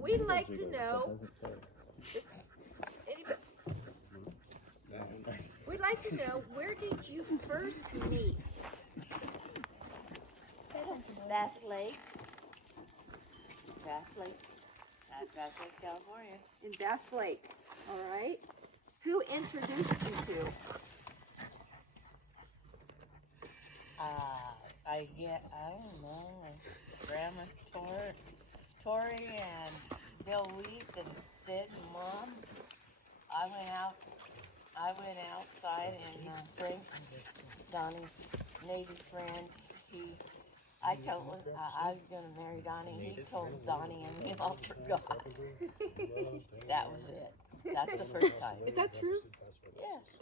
we'd like to know. We'd like to know, where did you first meet? Bass Lake. Bass Lake. Bass Lake, California. In Bass Lake. All right. Who introduced you to? I don't know, Grandma Tori and Bill Wheat and Sid and Mom. I went outside and Frank, Donnie's Navy friend, I told him I was going to marry Donnie. He told Donnie and we all forgot. That was it. That's the first time. Is that true? Yes.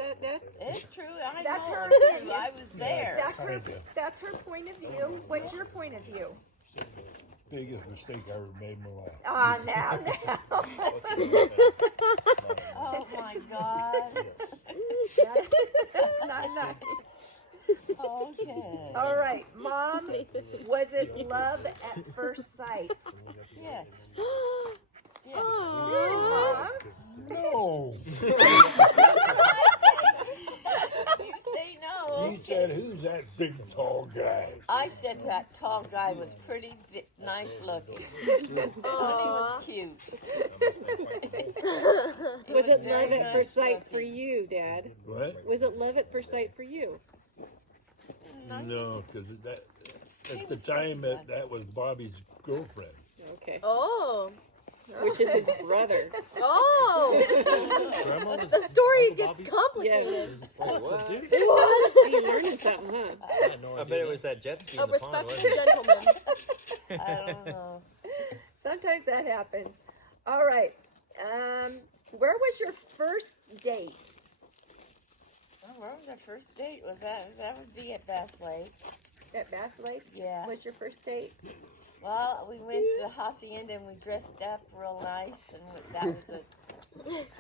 It's true. I That's know her. it's true. I was there. That's her point of view. What's your point of view? Biggest mistake I ever made in my life. Ah, now. Oh my God. That's not nice. Okay. All right, Mom, was it love at first sight? Yes. Mom? No. You say no. You said, who's that big tall guy? I said that tall guy was pretty nice looking. He was cute. Was it very love at nice first sight looking. for you, Dad? What? Was it love at first sight for you? No, because at the time that was Bobby's girlfriend. Okay. Oh. Which is his brother. Oh. Grandma was The story gets complicated. Yes. What? You learning something, huh? I had no idea. I bet it was that jet ski A in the pond, respected wasn't it? gentleman. I don't know. Sometimes that happens. All right. Where was your first date? Oh, where was our first date? That would be at Bass Lake. At Bass Lake? Yeah. Was your first date? Well, we went to the hacienda and we dressed up real nice, and that was a.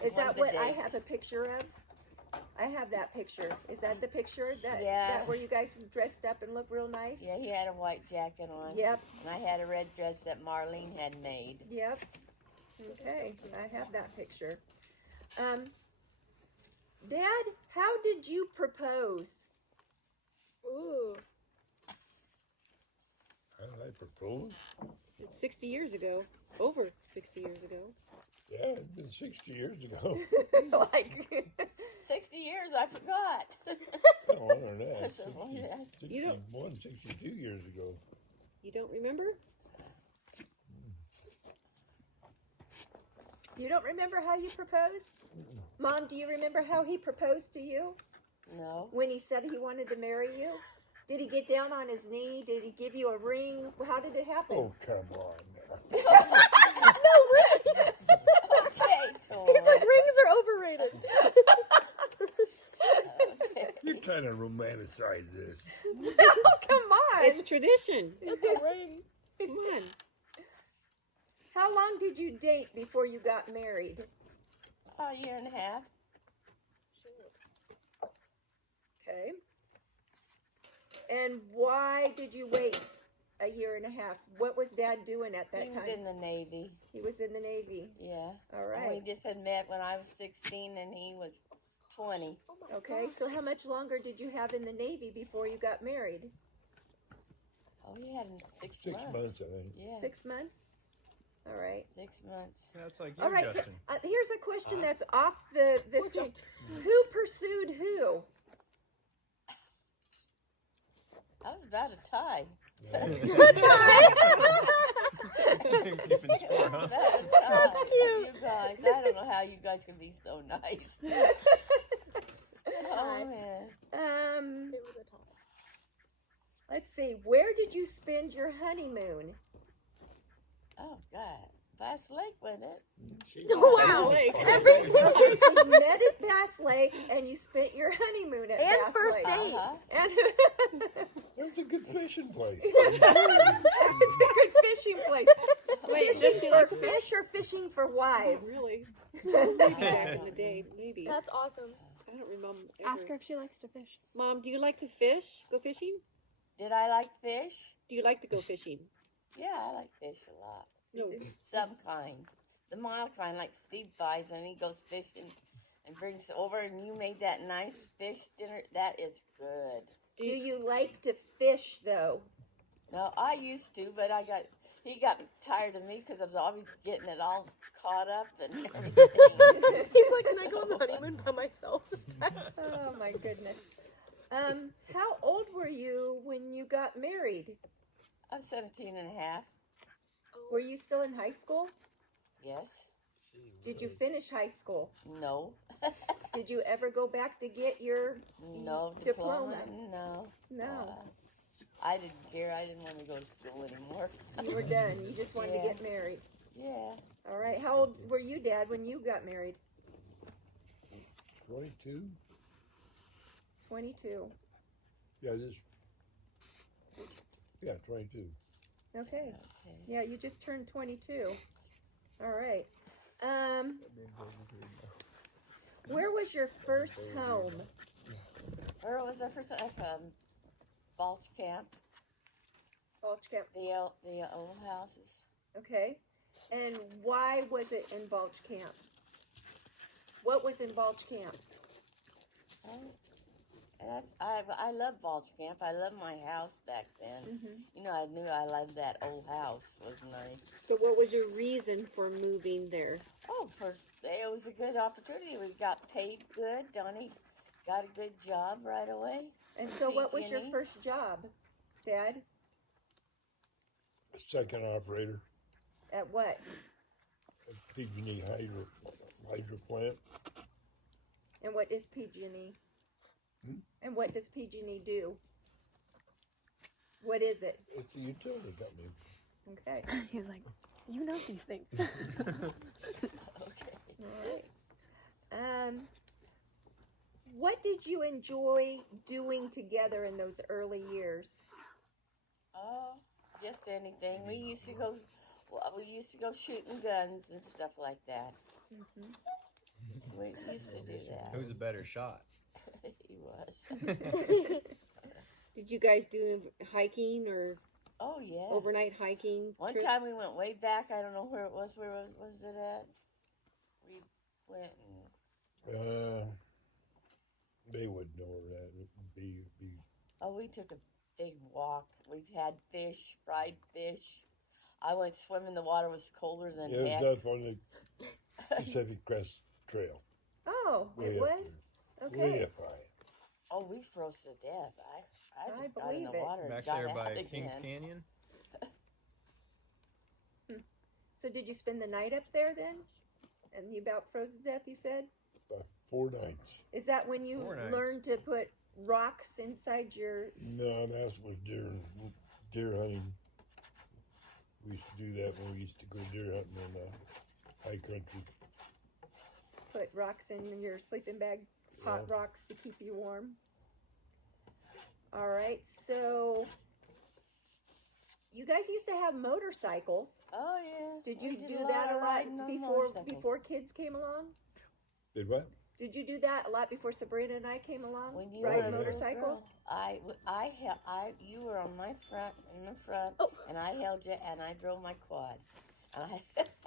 Is One that of the what I dates. have a picture of? I have that picture. Is that the picture Yeah. that where you guys dressed up and looked real nice? Yeah, he had a white jacket on. Yep. And I had a red dress that Marlene had made. Yep. Okay, I have that picture. Dad, how did you propose? Ooh. How did I propose? It's 60 years ago. Over 60 years ago. Yeah, it's been 60 years ago. Like, 60 years, I forgot. No, I don't know. That's a long time. 61, 62 years ago. You don't remember? you don't remember how you proposed? Mom, do you remember how he proposed to you? No. When he said he wanted to marry you? Did he get down on his knee? Did he give you a ring? How did it happen? Oh, come on now. Okay, Tori. He's like, rings are overrated. You're trying to romanticize this. Oh, come on. It's tradition. It's a ring. Come on. How long did you date before you got married? A year and a half. Okay. And why did you wait a year and a half? What was Dad doing at that He time? was in the Navy. He was in the Navy. Yeah. All And right. we just had met when I was 16 and he was 20. Okay, so how much longer did you have in the Navy before you got married? Oh, he had 6 6 months. months, I think. Yeah. 6 months? All right. 6 months. That's like All you, right. Justin. Here's a question that's off the Poor system. Justin. Who pursued who? That was about a tie. Keeping score, huh? That's cute. You guys, I don't know how you guys can be so nice. Oh, man. It was a tie. Let's see. Where did you spend your honeymoon? Oh, God. Bass Lake, wasn't it? Wow. Okay, so you met at Bass Lake and you spent your honeymoon at And Bass first Lake. date. Uh-huh. And It's a good fishing place. it's a good fishing place. Wait, Fishing for fish or fishing for wives? Really? Maybe back in the day. Maybe. That's awesome. I don't remember. Ask her if she likes to fish. Mom, do you like to fish? Go fishing? Did I like fish? Do you like to go fishing? Yeah, I like fish a lot. No. Some kind. The mild kind, like Steve buys when he goes fishing and brings over, and you made that nice fish dinner. That is good. Do you like to fish though? No, I used to, but he got tired of me because I was always getting it all caught up and everything. He's like, can I go on the honeymoon by myself this time? Oh my goodness. How old were you when you got married? I'm 17 and a half. Were you still in high school? Yes. Did you finish high school? No. Did you ever go back to get your No. diploma? No. No. I didn't care. I didn't want to go to school anymore. You were done. You just wanted Yeah. to get married. Yeah. All right. How old were you, Dad, when you got married? 22? 22. Yeah, 22. Okay. Okay. Yeah, you just turned 22. All right. Where was your first home? Where was I first? Balch Camp. Balch Camp. The old houses. Okay. And why was it in Balch Camp? What was in Balch Camp? And I love Balch Camp. I love my house back then. You know, I knew I loved that old house. It was nice. So what was your reason for moving there? Oh, it was a good opportunity. We got paid good. Donnie got a good job right away. And so what was your PG&E. first job, Dad? Second operator At what? at PG&E hydro plant. And what is PG&E? Hmm? And what does PG&E do? What is it? It's a utility company. Okay. He's like, you know these things. Okay. All right. What did you enjoy doing together in those early years? Oh, just anything. We used to go shooting guns and stuff like that. We used to do that. Who's a better shot? He was. Did you guys do hiking or Oh yeah. overnight hiking? One trips? time we went way back. I don't know where it was. Where was it at? We went and They wouldn't know where that would be. we took a big walk. We had fish, fried fish. I went swimming. The water was colder than It heck. was up on the Pacific Crest Trail. Oh, Way it up was? Way Okay. up high. Oh, we froze to death. I I just got in the believe it. water and Back got there out by again. Kings Canyon. So did you spend the night up there then? And you about froze to death, you said? About 4 nights. Is that when you 4 nights. learned to put rocks inside your... No, that was deer hunting. We used to do that when we used to go deer hunting in the high country. Put rocks in your sleeping bag, hot Yeah. rocks to keep you warm. All right, so you guys used to have motorcycles. Oh yeah. Did We you did do lot that a of lot riding on motorcycles. before kids came along? Did what? Did you do that a lot before Sabrina and I came along? When you Riding were a little motorcycles? girl, you were on my front, in the front, Oh. and I held you, and I drove my quad. And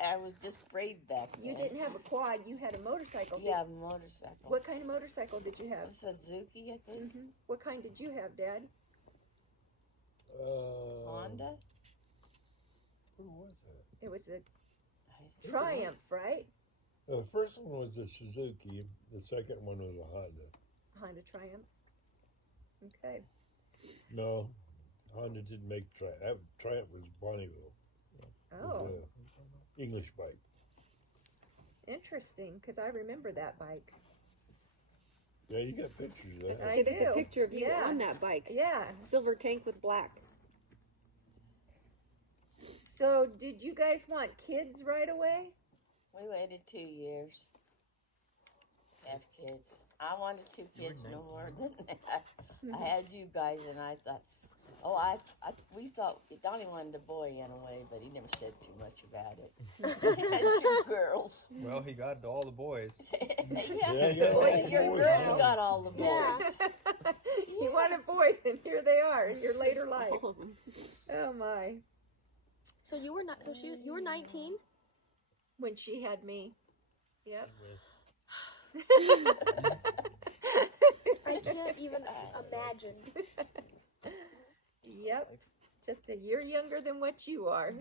I was just brave back then. You didn't have a quad, you had a motorcycle. Yeah, a motorcycle. What kind of motorcycle did you have? A Suzuki, I think. What kind did you have, Dad? Honda. Who was that? It was a I- Triumph, right? The first one was a Suzuki. The second one was a Honda. Honda Triumph. Okay. No, Honda didn't make Triumph. That Triumph was Bonneville. It Oh, was a English bike. interesting, because I remember that bike. Yeah, you got pictures of I that. See, there's do. a picture of you Yeah. on that bike. Yeah. Silver tank with black. So, did you guys want kids right away? We waited 2 years. to have kids. I wanted 2 kids no more than that. I had you guys, and I thought, we thought Donnie wanted a boy anyway, but he never said too much about it. He had 2 girls. Well, he got all the boys. Yeah, the yeah, boys, all the your boys girls now. got all the boys. Yeah. You wanted boys, and here they are in your later life. All of them. Oh my. So you were not. So you were 19. when she had me. Yep. I can't even imagine. Yep. Just a year younger than what you are.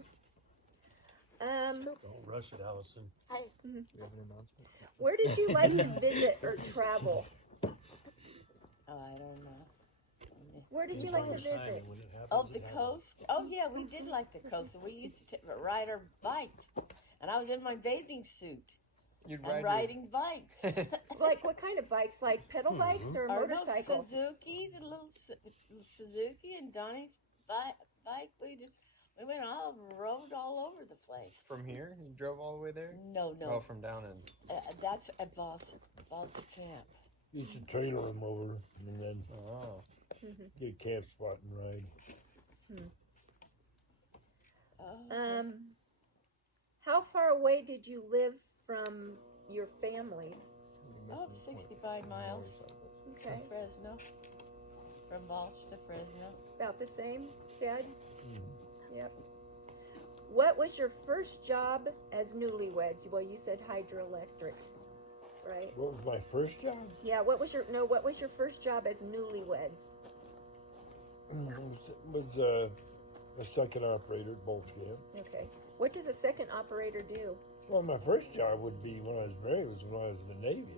Don't rush it, Allison. Do you have an announcement? Where did you like to visit or travel? Oh, I don't know. Where did you like to visit? When it happens, Oh, the it happens. coast? Oh, yeah, we did like the coast. We used to ride our bikes. And I was in my bathing suit You'd and riding bikes. Like what kind of bikes? Like pedal bikes or Our little motorcycles? Suzuki, the little Suzuki and Donnie's bike. We went rode all over the place. From here? You drove all the way there? No, Oh, from down in. that's at Balls Camp. Used to trailer them over and then Oh. get a camp spot and ride. Oh, How far away did you live from your families? 65 miles Okay. from Fresno. From Balch to Fresno. About the same, Dad? Yep. What was your first job as newlyweds? Well, you said hydroelectric, right? What was my first job? Yeah, what was your first job as newlyweds? Was a second operator at Bolts Camp. Okay. What does a second operator do? Well, my first job would be when I was married. Was when I was in the Navy.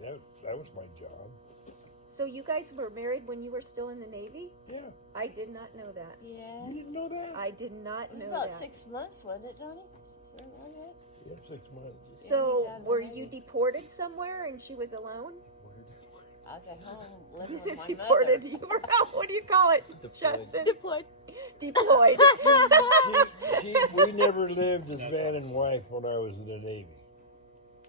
That was my job. So you guys were married when you were still in the Navy? Yeah, I did not know that. Yeah. you didn't know that? I did not It was know about that. 6 months, wasn't it, Johnny? Something like that? Yeah, 6 months. So Yeah, were maybe. you deported somewhere and she was alone? I was at home living with my Deported. mother. You were out. What do you call it, Deployed. Justin? Deployed. Deployed. We never lived as man and wife when I was in the Navy.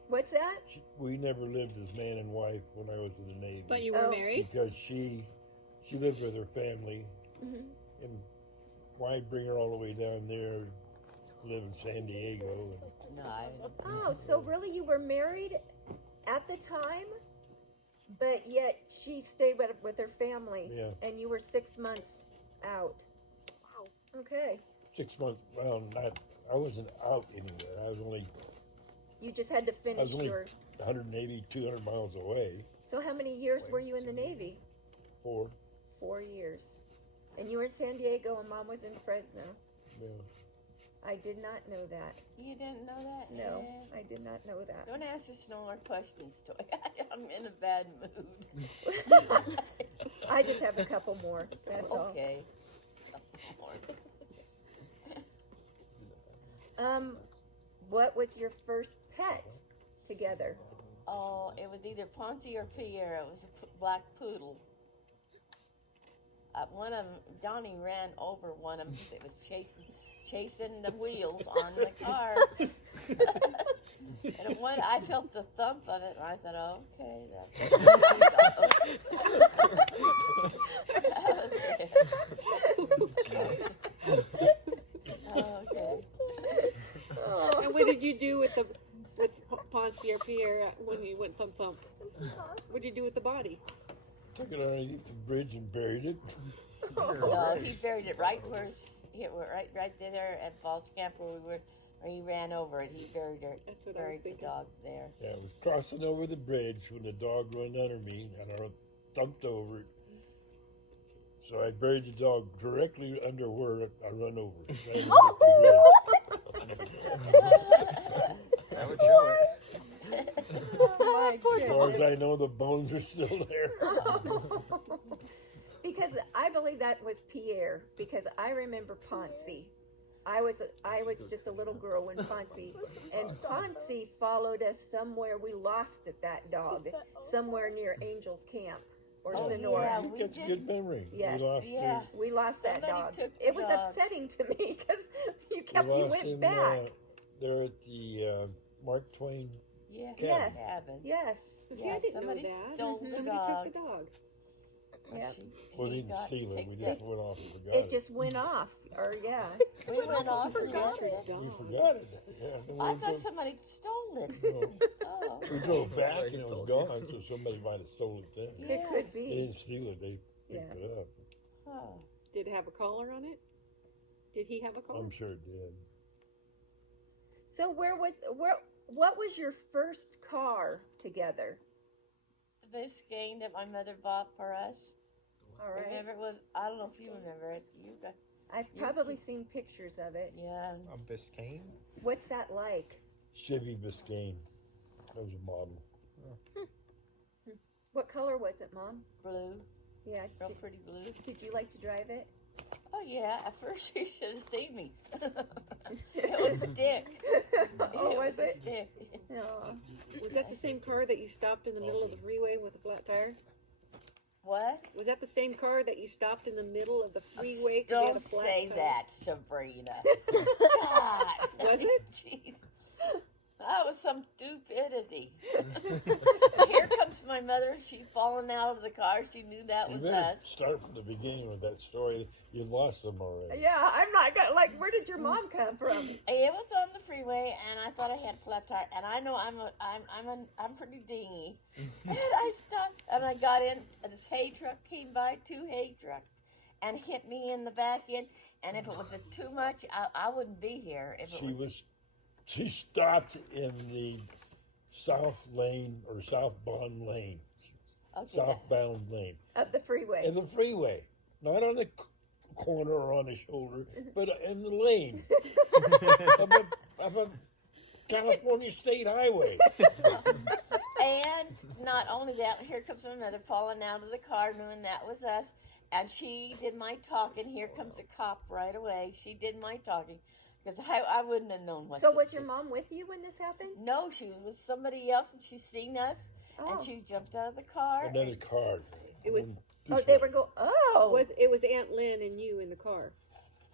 What's that? We never lived as man and wife when I was in the Navy. But you were Oh. married? Because she lived with her family, and why bring her all the way down there to live in San Diego? No, I Oh, so really you were married at the time, but yet she stayed with her family, Yeah. and you were 6 months out. Wow. Okay. 6 months. Well, I wasn't out anywhere. I was only You just had to finish only- your. 180, 200 miles away. So how many years were you in the Navy? 4. 4 years. And you were in San Diego and Mom was in Fresno. Yeah. I did not know that. You didn't know that? No, Yeah. I did not know that. Don't ask us no more questions, Toy. I'm in a bad mood. I just have a couple more. That's all. Okay. What was your first pet together? Oh, it was either Ponce or Pierre. It was a black poodle. One of them, Donnie ran over one of them. It was chasing the wheels on the car. And I felt the thump of it, and I thought, okay, okay. And what did you do with Ponce or Pierre when you went thump thump? What did you do with the body? Took it underneath the bridge and buried it. No, he buried it right right there at Balch Camp where he ran over it. He buried That's what I was buried the thinking. dog there. Yeah, I was crossing over the bridge when the dog run under me, and I thumped over it. So I buried the dog directly under where I run over it. Right underneath the That would show it. My bridge. As far as goodness. I know, the bones are still there. Because I believe that was Pierre, because I remember Ponce. I was just a little girl when Ponce, and Ponce followed us somewhere. We lost it, that dog, somewhere near Angels Camp or Oh, Sonora. yeah. You we got a did. good memory. Yes. We lost Yeah. him. We lost that Somebody dog. took the It was dog. upsetting to me because you We lost went him back. there at the Mark Twain. Yeah, Yes. cabin. Yes. See, Yeah, I didn't somebody know that. stole the Somebody dog. took the dog. Yep. Well, they He didn't got steal it. We picked just up. went off and forgot It just went off, or yeah. We went off and Forgot left your it. dog. We forgot it. Yeah. then I we thought drove- somebody stole it. no. Oh, We drove back Sorry, and it was told you. gone, so somebody might have stolen it then. It could yes. They be. didn't steal it. They picked Yeah. it up. Oh. Did it have a collar on it? Did he have a collar? I'm sure it did. So what was your first car together? The Biscayne that my mother bought for us. All right. Remember it was, I don't know if you remember it. You got, I've probably seen pictures of it. yeah. A Biscayne? What's that like? Chevy Biscayne. That was a model. What color was it, Mom? Blue. Yeah. Real pretty blue. Did you like to drive it? Oh yeah, at first you should have seen me. It was stick. Oh, was it? Stick. No. Was that the same car that you stopped in the middle of the freeway with a flat tire? What? Was that the same car that you stopped in the middle of the freeway 'cause you had a Don't flat say tire? that, Sabrina. God. Was it? Jeez. That was some stupidity. Here comes my mother. She falling out of the car. She knew that You was better us. start from the beginning with that story. You lost them already. Yeah, I'm not gonna like. Where did your mom come from? It was on the freeway, and I thought I had a flat tire. And I know I'm pretty dingy. And I stopped, and I got in. And this hay truck came by, 2 hay trucks, and hit me in the back end. And if it was too much, I wouldn't be here. If it was, She stopped in the south lane or southbound lane, okay, southbound lane, Up the freeway. in the freeway, not on the corner or on the shoulder, but in the lane of a California state highway. and not only that, here comes my mother falling out of the car, knowing that was us. And she did my talking. Here comes a cop right away. She did my talking. Because I wouldn't have known what So to was do. your mom with you when this happened? No, she was with somebody else and she seen us Oh. and she jumped out of the car. Another car. It was- This Oh, they way. were go. Oh. It was Aunt Lynn and you in the car.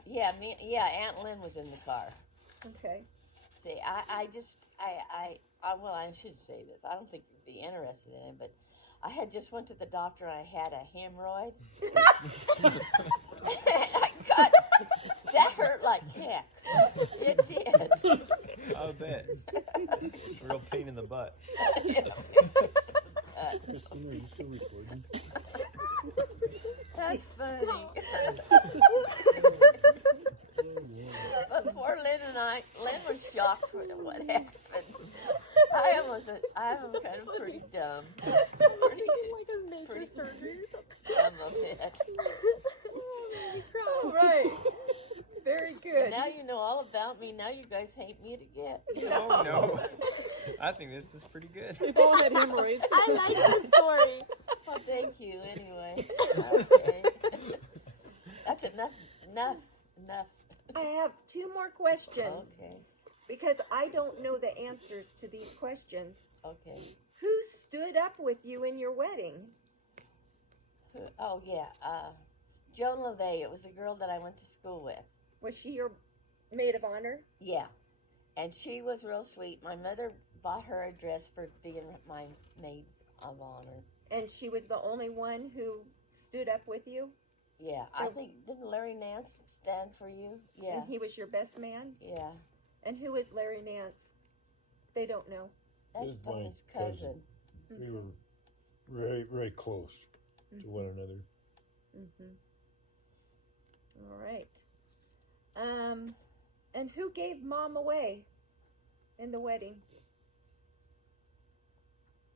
Yeah, Aunt Lynn was in the car. Okay. See, well, I should say this. I don't think you'd be interested in it, but I had just went to the doctor and I had a hemorrhoid. That hurt like heck. It did. I bet. It's a real pain in the butt. Christina, are you still recording? That's funny. But poor Lynn and Lynn was shocked for what happened. I'm kind of pretty dumb. Pretty, Like a major pretty- surgery or something. dumb a bit. All right. Very good. Now you know all about me. Now you guys hate me to get. Oh, no. I think this is pretty good. We've all had hemorrhoids. I like the story. Well, thank you anyway. Okay. That's enough. I have 2 more questions Okay. because I don't know the answers to these questions. Okay. Who stood up with you in your wedding? Oh yeah. Joan LeVay. It was a girl that I went to school with. Was she your maid of honor? Yeah. And she was real sweet. My mother bought her a dress for being my maid of honor. And she was the only one who stood up with you? Yeah. I think, didn't Larry Nance stand for you? Yeah. And he was your best man? Yeah. And who is Larry Nance? They don't know. That's This is my Donna's cousin. We were very, very close to one another. Mm-hmm. All right. And who gave Mom away in the wedding?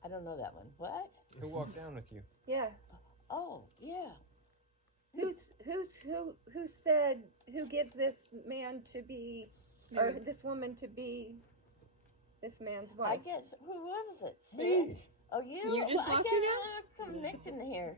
I don't know that one. What? Who walked down with you? Yeah. Oh, yeah. Who said who gives this man to be or this woman to be this man's I wife? guess, who was it? Sid? Me. Oh, you? You just I walked can't her remember connecting here.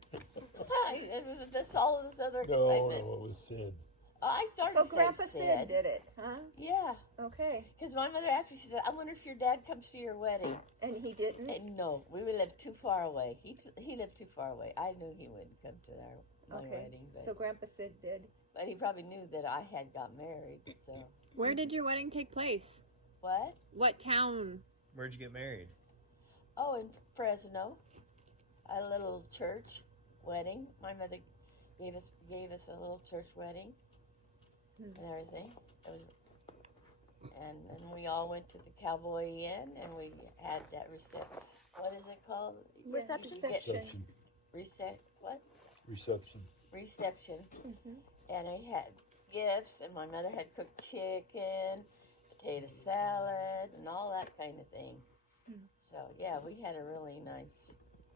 This all of this other No, excitement. no, it was Sid. Oh, I started So to say Grandpa Sid did it, huh? Yeah, Okay. because my mother asked me, she said, I wonder if your dad comes to your wedding. And he didn't? And no, we lived too far away. He lived too far away. I knew he wouldn't come to my Okay. wedding, but, So Grandpa Sid did. but he probably knew that I had got married, so. Where did your wedding take place? What? What town? Where'd you get married? Oh, in Fresno, a little church wedding. My mother gave us a little church wedding and everything. It was, and we all went to the Cowboy Inn and we had that reception. What is it called? Yeah, Reception? You get Reception. What? Reception. Reception. And I had gifts, and my mother had cooked chicken, potato salad and all that kind of thing. So yeah, we had a really nice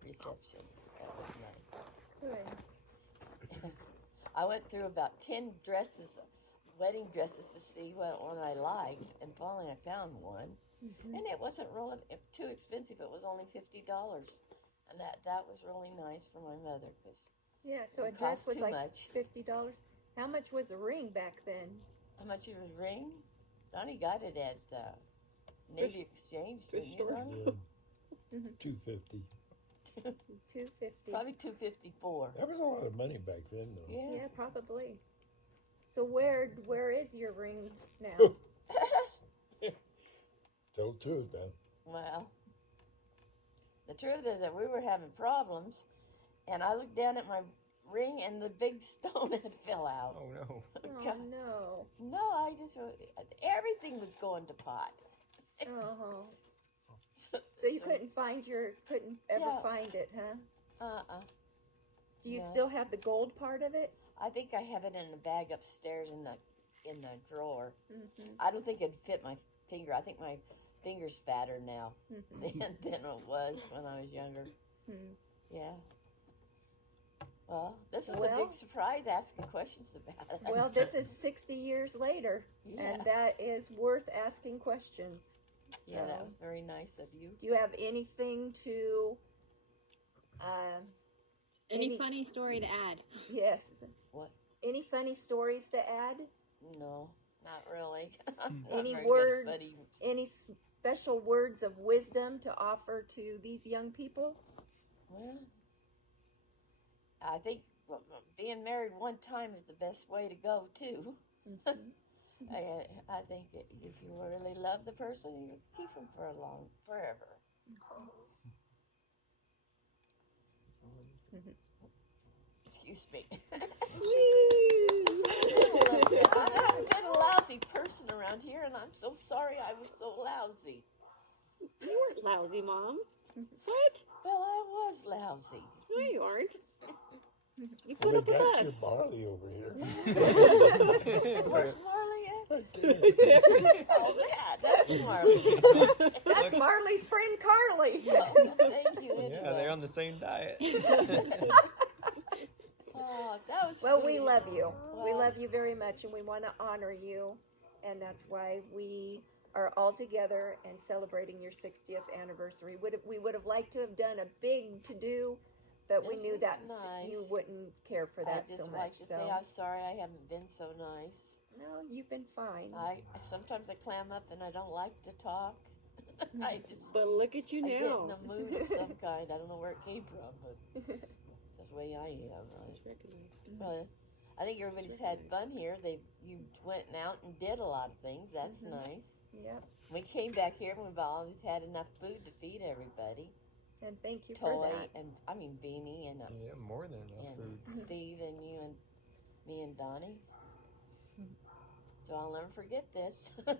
reception. That was nice. Good. I went through about 10 dresses, wedding dresses, to see what one I liked, and finally I found one. And it wasn't really too expensive. It was only $50, and that was really nice for my mother because Yeah, so a It dress cost was too like much. $50. How much was a ring back then? how much it would ring. Donnie got it at Navy Exchange, didn't you, store. Donnie? Yeah. $250. $250. Probably $254. That was a lot of money back then, though. Yeah. Yeah, probably. So where is your ring now? Tell the truth, then. Well, the truth is that we were having problems, and I looked down at my ring, and the big stone had fell out. Oh no. Oh God. no. No, I just everything was going to pot. Oh. So you couldn't ever Yeah. find it, huh? Do you No. still have the gold part of it? I think I have it in a bag upstairs in the drawer. Mm-hmm. I don't think it'd fit my finger. I think my finger's fatter now Mm-hmm. than it was when I was younger. Hmm. Yeah. Well, this was a Well- big surprise asking questions about it. Well, this is 60 years later, Yeah. and that is worth asking questions. Yeah, that So- was very nice of you. Do you have anything to, Any funny story to add? yes, What? any funny stories to add? No, not really. I'm not Any very good at words? funny- Any special words of wisdom to offer to these young people? Well, I think being married one time is the best way to go too. I think if you really love the person, you keep them forever. Excuse me. I've been a lousy person around here, and I'm so sorry I was so lousy. You weren't lousy, Mom. What? Well, I was lousy. No, you aren't. You Well, put up they with got us. your barley over here. Where's Marley at? Right there. Oh, that's Marley. That's Marley's friend Carly. Oh, thank you. Yeah, anyway. they're on the same diet. Oh, that was Well, sweet. we love you. We Well, love you very much, and we want to honor you. And that's why we are all together and celebrating your 60th anniversary. We would have liked to have done a big to-do, but we This knew is that nice. you wouldn't care for that I just so like much. to So say I'm sorry I haven't been so nice. no, you've been fine. Sometimes I clam up and I don't like to talk. I just But look at you I get in now. a mood of some kind. I don't know where it came from, but that's the way I am. Right? Just recognized. Well, I think everybody's had fun here. You went out and did a lot of things. That's nice. Yep. We came back here and we've always had enough food to feed everybody. And thank you for Toy that. and Beanie and Yeah, more than enough food. Steve and you and me and Donnie. So I'll never forget this. Well,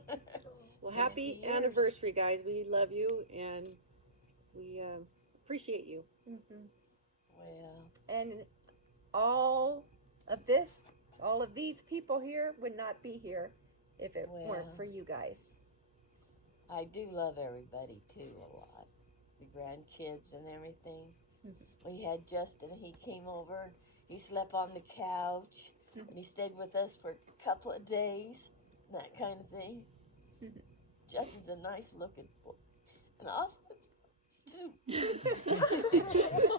60 happy years. anniversary, guys. We love you and we appreciate you. Mhm. Well, And all of these people here would not be here if it weren't Well. for you guys. I do love everybody too a lot. The grandkids and everything. We had Justin, he came over and he slept on the couch and he stayed with us for a couple of days, and that kind of thing. Justin's a nice looking boy. And Austin's too. Really good kids.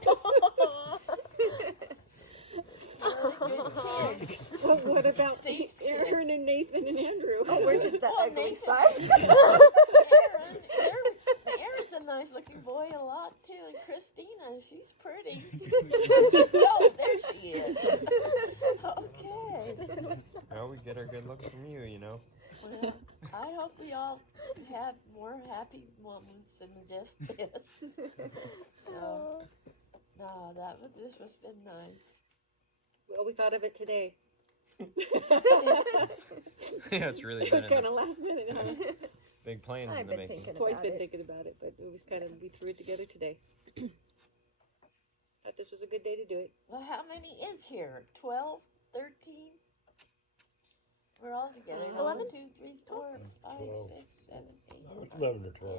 Well, what about Steve's Aaron kids. and Nathan and Andrew? Oh, we're just the Well, ugly Nathan- side. Aaron's a nice looking boy a lot too, and Christina, she's pretty. Oh, there she is. Okay. Well, we get our good looks from you, you know. Well, I hope we all have more happy moments than just this. So, no, this has been nice. Well, we thought of it today. Yeah, it's really It was been kind of last minute. Huh? big plans I've in the been making. thinking Toy's about been it. thinking about it, but it was kind of, we threw it together today. Thought this was a good day to do it. Well, how many is here? 12? 13? We're all together. 11? 1, 2, 3, 4, 5, 12. 6, 11 or 12.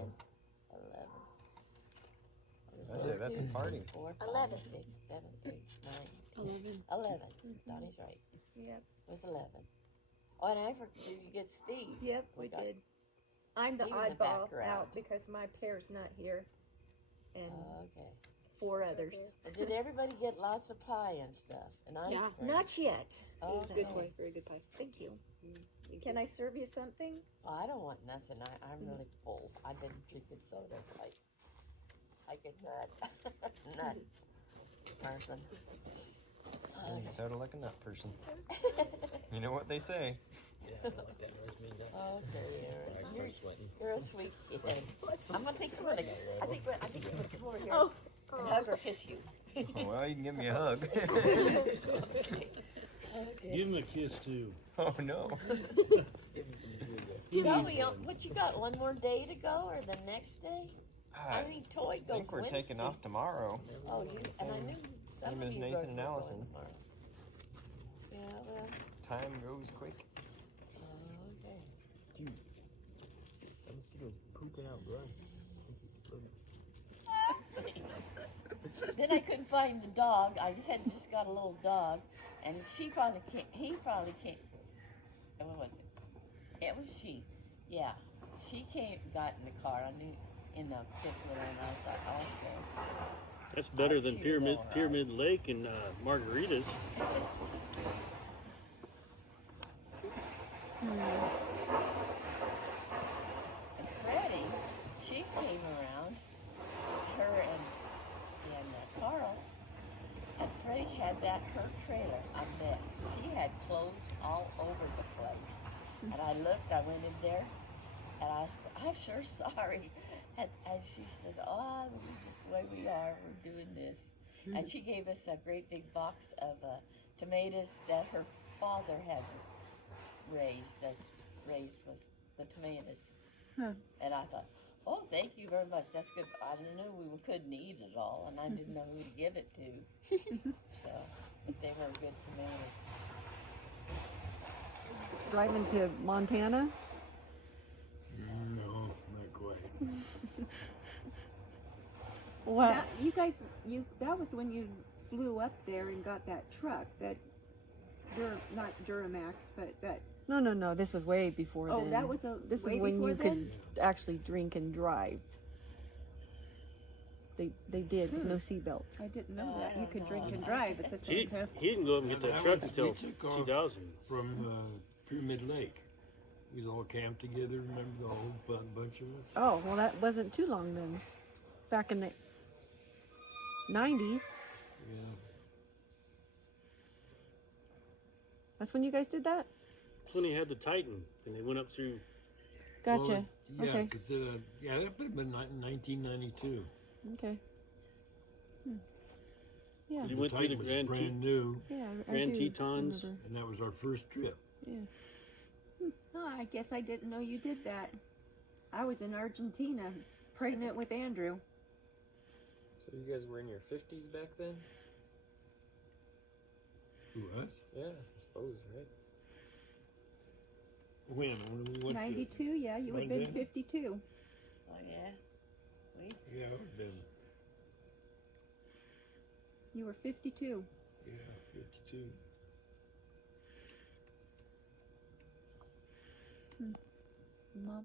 11. That's a party. 4, 5, 11. 6, 7, 8, 9, 11. 11. Donnie's right. Yep. It was 11. Oh, and I forgot, did you get Steve? Yep, we got did. I'm the Steve in the oddball background. out because my pair's not here, and Okay. 4 others. Did everybody get lots of pie and stuff? And ice Yeah. cream? Not yet. It's Okay. good pie. Very good pie. Thank you. Thank Can you. I serve you something? Oh, I don't want nothing. I'm really full. I've been drinking soda like a nut. Nut person. Soda like a nut person. You know what they say. Yeah, I like that noise, man. That's- Okay, I start sweating. you're a sweet kid. I'm gonna take some of the. I think I'm gonna come over here Oh. and hug or kiss you. Well, you can give me a hug. Okay. Give him a kiss too. Oh no. He No, needs we don't. one. What you got? One more day to go, or the next day? I mean, Toy goes I think we're taking Wednesday. off tomorrow. Oh, you and I knew some Same of as you Nathan both and were going Allison. tomorrow. Yeah, well, Time goes quick. okay. That mosquito's pooping out blood. Then I couldn't find the dog. I just got a little dog, and she finally came. He finally came. What was it? It was she. Yeah, she came. Got in the car. I knew in the fifth wheel, and I thought, okay. That's better than She was Pyramid all right. Pyramid Lake and Margaritas. And Freddie, she came around. Her and Carl. And Freddie had her trailer a mess. She had clothes all over the place. And I looked, I went in there, and I said, I'm sure sorry. And she said, oh, just the way we are, we're doing this. And she gave us a great big box of tomatoes that her father had raised was the tomatoes. And I thought, oh, thank you very much. That's good. I didn't know we couldn't eat it all, and I didn't know who to give it to. So, but they were good tomatoes. Driving to Montana? No, not quite. Well, You guys, that was when you flew up there and got that truck, that, not Duramax, but that, no. This was way before oh, then. that was This way is when before you then? could actually drink and drive. They did with no seatbelts. I didn't know that. You could drink and drive at the He, same time. he didn't go up and get that That truck was- until we took off 2000. From Pyramid Lake. We all camped together, remember the whole bunch of us? Oh, well, that wasn't too long then. Back in the 90s. Yeah. That's when you guys did that? That's when he had the Titan, and they went up through. Gotcha. Well, yeah, Okay. because that would have been 1992. Okay. Yeah. He The went through the Titan was Grand brand new, Yeah. Grand do Tetons. remember. and that was our first trip. Yeah. Oh, I guess I didn't know you did that. I was in Argentina, pregnant with Andrew. So you guys were in your 50s back then? Who, us? Yeah, I suppose, right? When we went 92, yeah, you would have been Montana? 52. Oh, yeah? We to, yeah, it would have been, You were 52. yeah, 52. Mom.